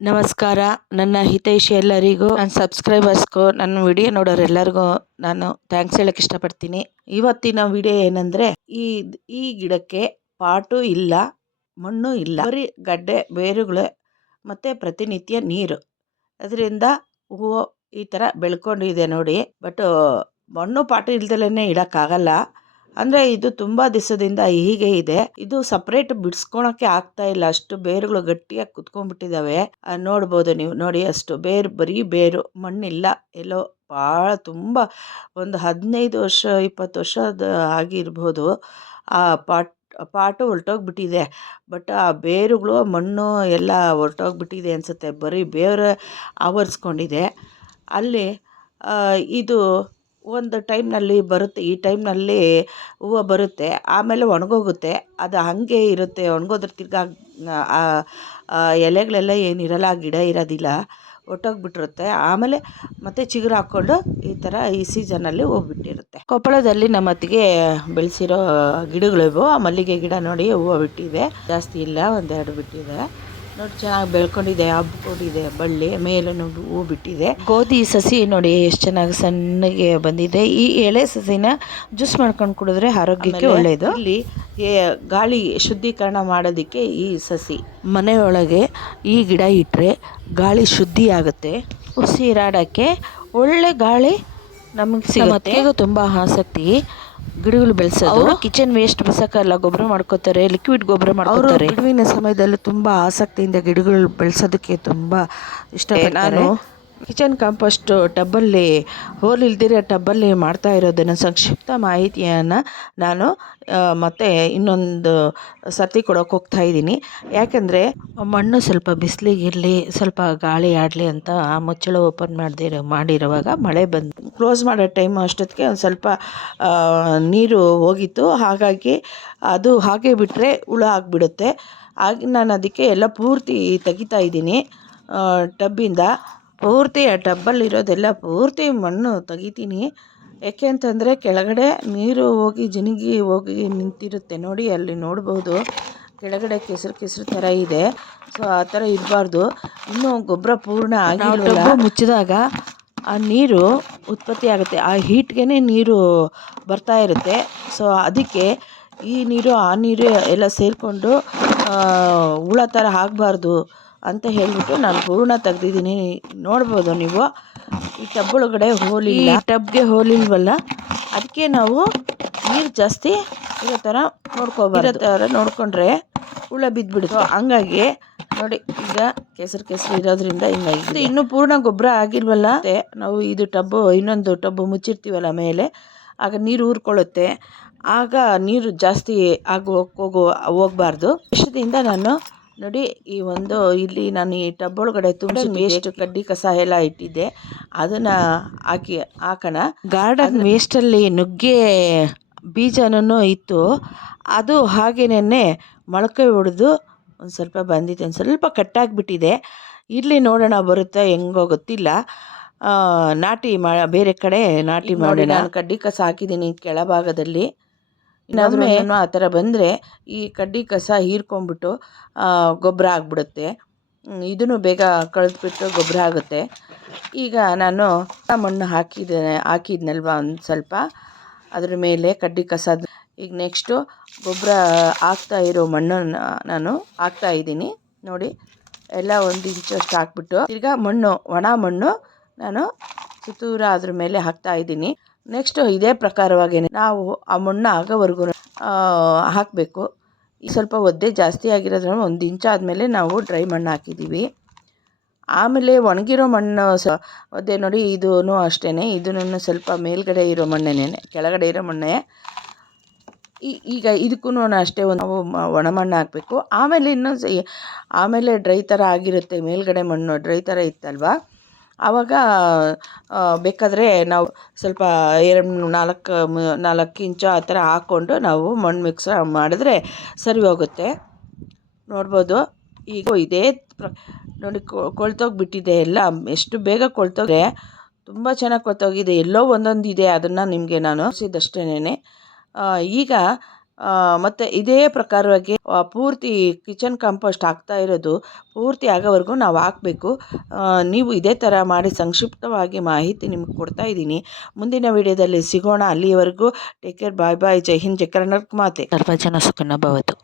ನಮಸ್ಕಾರ. ನನ್ನ ಹಿತೈಷಿ ಎಲ್ಲರಿಗೂ, ನನ್ನ ಸಬ್ಸ್ಕ್ರೈಬರ್ಸ್ಗೂ, ನನ್ನ ವಿಡಿಯೋ ನೋಡೋರೆಲ್ಲರಿಗೂ ನಾನು ಥ್ಯಾಂಕ್ಸ್ ಹೇಳಕ್ಕೆ ಇಷ್ಟಪಡ್ತೀನಿ. ಇವತ್ತಿನ ವಿಡಿಯೋ ಏನಂದರೆ, ಈ ಈ ಗಿಡಕ್ಕೆ ಪಾಟು ಇಲ್ಲ, ಮಣ್ಣು ಇಲ್ಲ, ಬರಿ ಗಡ್ಡೆ, ಬೇರುಗಳು ಮತ್ತು ಪ್ರತಿನಿತ್ಯ ನೀರು. ಅದರಿಂದ ಹೂವು ಈ ಥರ ಬೆಳ್ಕೊಂಡಿದೆ ನೋಡಿ ಬಟ್ ಮಣ್ಣು ಪಾಟು ಇಲ್ದಲೇ ಇಡೋಕ್ಕಾಗಲ್ಲ. ಅಂದರೆ ಇದು ತುಂಬ ದಿವಸದಿಂದ ಹೀಗೆ ಇದೆ. ಇದು ಸಪ್ರೇಟ್ ಬಿಡಿಸ್ಕೊಳಕ್ಕೆ ಆಗ್ತಾ ಇಲ್ಲ. ಅಷ್ಟು ಬೇರುಗಳು ಗಟ್ಟಿಯಾಗಿ ಕುತ್ಕೊಂಡ್ಬಿಟ್ಟಿದ್ದಾವೆ ನೋಡ್ಬೋದು ನೀವು. ನೋಡಿ, ಅಷ್ಟು ಬೇರು, ಬರೀ ಬೇರು, ಮಣ್ಣಿಲ್ಲ. ಎಲ್ಲೋ ಭಾಳ ತುಂಬ ಒಂದು ಹದಿನೈದು ವರ್ಷ, ಇಪ್ಪತ್ತು ವರ್ಷದ ಆಗಿರ್ಬೋದು. ಆ ಪಾಟ್, ಪಾಟು ಹೊರಟೋಗ್ಬಿಟ್ಟಿದೆ ಬಟ್ ಆ ಬೇರುಗಳು ಮಣ್ಣು ಎಲ್ಲ ಹೊರಟೋಗ್ಬಿಟ್ಟಿದೆ ಅನಿಸುತ್ತೆ. ಬರೀ ಬೇರೆ ಆವರಿಸ್ಕೊಂಡಿದೆ ಅಲ್ಲಿ ಇದು ಒಂದು ಟೈಮ್ನಲ್ಲಿ ಬರುತ್ತೆ, ಈ ಟೈಮ್ನಲ್ಲಿ ಹೂವು ಬರುತ್ತೆ, ಆಮೇಲೆ ಒಣಗೋಗುತ್ತೆ, ಅದು ಹಾಗೆ ಇರುತ್ತೆ ಒಣಗೋದ್ರ ತಿರ್ಗಾ ಎಲೆಗಳೆಲ್ಲ ಏನಿರಲ್ಲ ಗಿಡ ಇರೋದಿಲ್ಲ, ಒಟ್ಟೋಗ್ಬಿಟ್ಟಿರುತ್ತೆ, ಆಮೇಲೆ ಮತ್ತೆ ಚಿಗುರು ಹಾಕ್ಕೊಂಡು ಈ ಥರ ಈ ಸೀಸನಲ್ಲಿ ಹೋಗ್ಬಿಟ್ಟಿರುತ್ತೆ ಕೊಪ್ಪಳದಲ್ಲಿ ನಮ್ಮ ಅತ್ತಿಗೆ ಬೆಳೆಸಿರೋ ಗಿಡಗಳಿವು ಮಲ್ಲಿಗೆ ಗಿಡ ನೋಡಿ ಹೂವು ಬಿಟ್ಟಿದೆ, ಜಾಸ್ತಿ ಇಲ್ಲ, ಒಂದೆರಡು ಬಿಟ್ಟಿದೆ. ನೋಡಿ ಚೆನ್ನಾಗಿ ಬೆಳ್ಕೊಂಡಿದೆ ಹಬ್ಕೊಂಡಿದೆ ಬಳ್ಳಿ ಮೇಲೆ ನೋಡಿ ಹೂ ಬಿಟ್ಟಿದೆ. ಗೋಧಿ ಸಸಿ ನೋಡಿ ಎಷ್ಟು ಚೆನ್ನಾಗಿ ಸಣ್ಣಗೆ ಬಂದಿದೆ. ಈ ಎಳೆ ಸಸಿನ ಜ್ಯೂಸ್ ಮಾಡ್ಕೊಂಡು ಕುಡಿದ್ರೆ ಆರೋಗ್ಯಕ್ಕೆ ಒಳ್ಳೆಯದು ಇಲ್ಲಿ ಗಾಳಿ ಶುದ್ಧೀಕರಣ ಮಾಡೋದಕ್ಕೆ ಈ ಸಸಿ. ಮನೆಯೊಳಗೆ ಈ ಗಿಡ ಇಟ್ಟರೆ ಗಾಳಿ ಶುದ್ಧಿ ಆಗುತ್ತೆ. ಉಸಿರಾಡೋಕ್ಕೆ ಒಳ್ಳೆ ಗಾಳಿ ನಮಗೆ ಸಿಗುತ್ತೆ. ತುಂಬ ಆಸಕ್ತಿ. ಗಿಡಗಳು ಬೆಳೆಸೋದು. ಕಿಚನ್ ವೇಸ್ಟ್ ಬಿಸಾಕಲ್ಲ ಗೊಬ್ಬರ ಮಾಡ್ಕೋತಾರೆ ಲಿಕ್ವಿಡ್ ಗೊಬ್ಬರ ಮಾಡ್ಕೋತಾರೆ. ಬಿಡುವಿನ ಸಮಯದಲ್ಲಿ ತುಂಬಾ ಆಸಕ್ತಿಯಿಂದ ಗಿಡಗಳು ಬೆಳೆಸೋದಕ್ಕೆ ತುಂಬ ಇಷ್ಟ ನಾನು ಕಿಚನ್ ಕಾಂಪೋಸ್ಟ್ ಟಬ್ಬಲ್ಲಿ ಹೋಲ್ ಇಲ್ದಿರೋ ಟಬ್ಬಲ್ಲಿ ಮಾಡ್ತಾ ಇರೋದನ್ನು ಸಂಕ್ಷಿಪ್ತ ಮಾಹಿತಿಯನ್ನು ನಾನು ಮತ್ತೆ ಇನ್ನೊಂದು ಸರ್ತಿ ಕೊಡೋಕೆ ಹೋಗ್ತಾ ಇದ್ದೀನಿ. ಯಾಕೆಂದರೆ ಮಣ್ಣು ಸ್ವಲ್ಪ ಬಿಸಿಲಿಗಿರಲಿ, ಸ್ವಲ್ಪ ಗಾಳಿ ಆಡಲಿ ಅಂತ ಆ ಮುಚ್ಚಳ ಓಪನ್ ಮಾಡದಿರೋ, ಮಾಡಿರುವಾಗ ಮಳೆ ಬಂದು ಕ್ಲೋಸ್ ಮಾಡೋ ಟೈಮ್ ಅಷ್ಟೊತ್ತಿಗೆ ಒಂದು ಸ್ವಲ್ಪ ನೀರು ಹೋಗಿತ್ತು. ಹಾಗಾಗಿ ಅದು ಹಾಗೆ ಬಿಟ್ಟರೆ ಹುಳ ಆಗಿಬಿಡುತ್ತೆ. ಆಗ ನಾನು ಅದಕ್ಕೆ ಎಲ್ಲ ಪೂರ್ತಿ ತೆಗಿತಾ ಇದ್ದೀನಿ. ಟಬ್ಬಿಂದ. ಪೂರ್ತಿ ಆ ಟಬ್ಬಲ್ಲಿರೋದೆಲ್ಲ ಪೂರ್ತಿ ಮಣ್ಣು ತೆಗಿತೀನಿ. ಯಾಕೆ ಅಂತಂದರೆ ಕೆಳಗಡೆ ನೀರು ಹೋಗಿ ಜಿನುಗಿ ಹೋಗಿ ನಿಂತಿರುತ್ತೆ. ನೋಡಿ ಅಲ್ಲಿ ನೋಡ್ಬೋದು. ಕೆಳಗಡೆ ಕೆಸರು ಕೆಸರು ಥರ ಇದೆ. ಸೊ, ಆ ಥರ ಇರಬಾರ್ದು. ಇನ್ನೂ ಗೊಬ್ಬರ ಪೂರ್ಣ ಆಗಿಲ್ಲ. ಮುಚ್ಚಿದಾಗ ಆ ನೀರು ಉತ್ಪತ್ತಿ ಆಗುತ್ತೆ. ಆ ಹೀಟ್ಗೆ ನೀರು ಬರ್ತಾ ಇರುತ್ತೆ. ಸೊ, ಅದಕ್ಕೆ ಈ ನೀರು, ಆ ನೀರು ಎಲ್ಲ ಸೇರಿಕೊಂಡು ಹುಳ ಥರ ಆಗಬಾರ್ದು. ಅಂತ ಹೇಳಿಬಿಟ್ಟು ನಾನು ಪೂರ್ಣ ತೆಗ್ದಿದ್ದೀನಿ. ನೋಡ್ಬೋದು ನೀವು? ಈ ಟಬ್ ಒಳಗಡೆ ಈ ಟಬ್ಗೆ ಹೋಲಿಲ್ವಲ್ಲ? ಅದಕ್ಕೆ ನಾವು ನೀರು ಜಾಸ್ತಿ ಇರೋ ಥರ ನೋಡ್ಕೋಬಾರ್ದು. ಥರ ನೋಡಿಕೊಂಡ್ರೆ ಹುಳ ಬಿದ್ದುಬಿಡ್ತು ಹಂಗಾಗಿ ನೋಡಿ ಈಗ ಕೆಸರು ಕೆಸರು ಇರೋದ್ರಿಂದ ಹಿಂಗಾಗಿ ಇನ್ನೂ ಪೂರ್ಣ ಗೊಬ್ಬರ ಆಗಿಲ್ವಲ್ಲ? ನಾವು ಇದು ಟಬ್ಬು ಇನ್ನೊಂದು ಟಬ್ಬು ಮುಚ್ಚಿರ್ತೀವಲ್ಲ ಮೇಲೆ ಆಗ ನೀರು ಊರ್ಕೊಳ್ಳುತ್ತೆ. ಆಗ ನೀರು ಜಾಸ್ತಿ ಆಗಿ ಹೋಗೋ ಹೋಗ್ಬಾರ್ದು. ನಾನು ನೋಡಿ ಈ ಒಂದು ಇಲ್ಲಿ ನಾನು ಈ ಟಬ್ ಒಳಗಡೆ ತುಂಬಿಸಿ ವೇಸ್ಟ್ ಕಡ್ಡಿ ಕಸ ಎಲ್ಲ ಇಟ್ಟಿದ್ದೆ. ಅದನ್ನ ಹಾಕಿ ಹಾಕೋಣ. ಗಾರ್ಡನ್ ವೇಸ್ಟಲ್ಲಿ ನುಗ್ಗೆ ಬೀಜನೂ ಇತ್ತು. ಅದು ಹಾಗೇನೆ ಮೊಳಕೆ ಹೊಡೆದು ಒಂದು ಸ್ವಲ್ಪ ಬಂದಿದೆ ಒಂದು ಸ್ವಲ್ಪ ಕಟ್ಟಾಗಿಬಿಟ್ಟಿದೆ. ಇಲ್ಲಿ ನೋಡೋಣ ಬರುತ್ತಾ ಹೆಂಗೋ ಗೊತ್ತಿಲ್ಲ. ನಾಟಿ ಮಾ ಬೇರೆ ಕಡೆ ನಾಟಿ ಮಾಡಿ ನಾನು ಕಡ್ಡಿ ಕಸ ಹಾಕಿದ್ದೀನಿ ಕೆಳಭಾಗದಲ್ಲಿ. ಇನ್ನೊಮ್ಮೆ ಆ ಥರ ಬಂದರೆ ಈ ಕಡ್ಡಿ ಕಸ ಹೀರ್ಕೊಂಡ್ಬಿಟ್ಟು ಗೊಬ್ಬರ ಆಗಿಬಿಡುತ್ತೆ. ಇದನ್ನು ಬೇಗ ಕಳೆದ್ಬಿಟ್ಟು ಗೊಬ್ಬರ ಆಗುತ್ತೆ. ಈಗ ನಾನು ಮಣ್ಣು ಹಾಕಿದೆ ಹಾಕಿದ್ನಲ್ವ ಒಂದು ಸ್ವಲ್ಪ. ಅದ್ರ ಮೇಲೆ ಕಡ್ಡಿ ಕಸ ಈಗ ನೆಕ್ಸ್ಟು ಗೊಬ್ಬರ ಹಾಕ್ತಾ ಇರೋ ಮಣ್ಣನ್ನು ನಾನು ಹಾಕ್ತಾ ಇದ್ದೀನಿ. ನೋಡಿ ಎಲ್ಲ ಒಂದು ಇಂಚಷ್ಟು ಹಾಕ್ಬಿಟ್ಟು ಈಗ ಮಣ್ಣು ಒಣ ಮಣ್ಣು ನಾನು ಸುತ್ತೂರ ಅದ್ರ ಮೇಲೆ ಹಾಕ್ತಾ ಇದ್ದೀನಿ. ನೆಕ್ಸ್ಟು ಇದೇ ಪ್ರಕಾರವಾಗಿ ನಾವು ಆ ಮಣ್ಣು ಆಗೋವರೆಗೂ ಹಾಕಬೇಕು. ಸ್ವಲ್ಪ ಒದ್ದೆ ಜಾಸ್ತಿ ಆಗಿರೋದ್ರಿಂದ ಒಂದು ಇಂಚು ಆದಮೇಲೆ ನಾವು ಡ್ರೈ ಮಣ್ಣು ಹಾಕಿದ್ದೀವಿ ಆಮೇಲೆ ಒಣಗಿರೋ ಮಣ್ಣು ಸ ಒದ್ದೆ ನೋಡಿ ಇದೂ ಅಷ್ಟೇ ಇದನ್ನು ಸ್ವಲ್ಪ ಮೇಲ್ಗಡೆ ಇರೋ ಮಣ್ಣೇನೆ, ಕೆಳಗಡೆ ಇರೋ ಮಣ್ಣೆ. ಈಗ ಇದಕ್ಕೂ ಅಷ್ಟೇ ನಾವು ಒಣ ಮಣ್ಣು ಹಾಕಬೇಕು. ಆಮೇಲೆ ಇನ್ನೊಂದು ಆಮೇಲೆ ಡ್ರೈ ಥರ ಆಗಿರುತ್ತೆ ಮೇಲ್ಗಡೆ ಮಣ್ಣು. ಡ್ರೈ ಥರ ಇತ್ತಲ್ವ? ಆವಾಗ ಬೇಕಾದರೆ ನಾವು ಸ್ವಲ್ಪ ಎರಡು ನಾಲ್ಕು ನಾಲ್ಕು ಇಂಚು ಆ ಥರ ಹಾಕ್ಕೊಂಡು ನಾವು ಮಣ್ಣು ಮಿಕ್ಸ್ ಮಾಡಿದ್ರೆ ಸರಿ ಹೋಗುತ್ತೆ. ನೋಡ್ಬೋದು, ಈಗ ಇದೇ ನೋಡಿ ಕೊಳ್ತೋಗಿಬಿಟ್ಟಿದೆ ಎಲ್ಲ. ಎಷ್ಟು ಬೇಗ ಕೊಳ್ತೋಗಿದೆ ತುಂಬ ಚೆನ್ನಾಗಿ ಕೊಳ್ತೋಗಿದೆ. ಎಲ್ಲೋ ಒಂದೊಂದು ಇದೆ ಅದನ್ನು ನಿಮಗೆ ನಾನು ಸಿದಷ್ಟೇನೆ ಈಗ ಮತ್ತು ಇದೇ ಪ್ರಕಾರವಾಗಿ ಪೂರ್ತಿ ಕಿಚನ್ ಕಾಂಪೋಸ್ಟ್ ಆಗ್ತಾ ಇರೋದು ಪೂರ್ತಿ ಆಗೋವರೆಗೂ ನಾವು ಹಾಕಬೇಕು. ನೀವು ಇದೇ ಥರ ಮಾಡಿ ಸಂಕ್ಷಿಪ್ತವಾಗಿ ಮಾಹಿತಿ ನಿಮ್ಗೆ ಕೊಡ್ತಾ ಇದ್ದೀನಿ. ಮುಂದಿನ ವಿಡಿಯೋದಲ್ಲಿ ಸಿಗೋಣ. ಅಲ್ಲಿಯವರೆಗೂ ಟೇಕ್ ಕೇರ್. Bye bye. ಜೈ ಹಿಂದ್. ಜೈ ಕರ್ನಾಟಕ ಮಾತೆ. ಸರ್ವಜನ ಜನ ಸುಖಿನೋ ಭವತು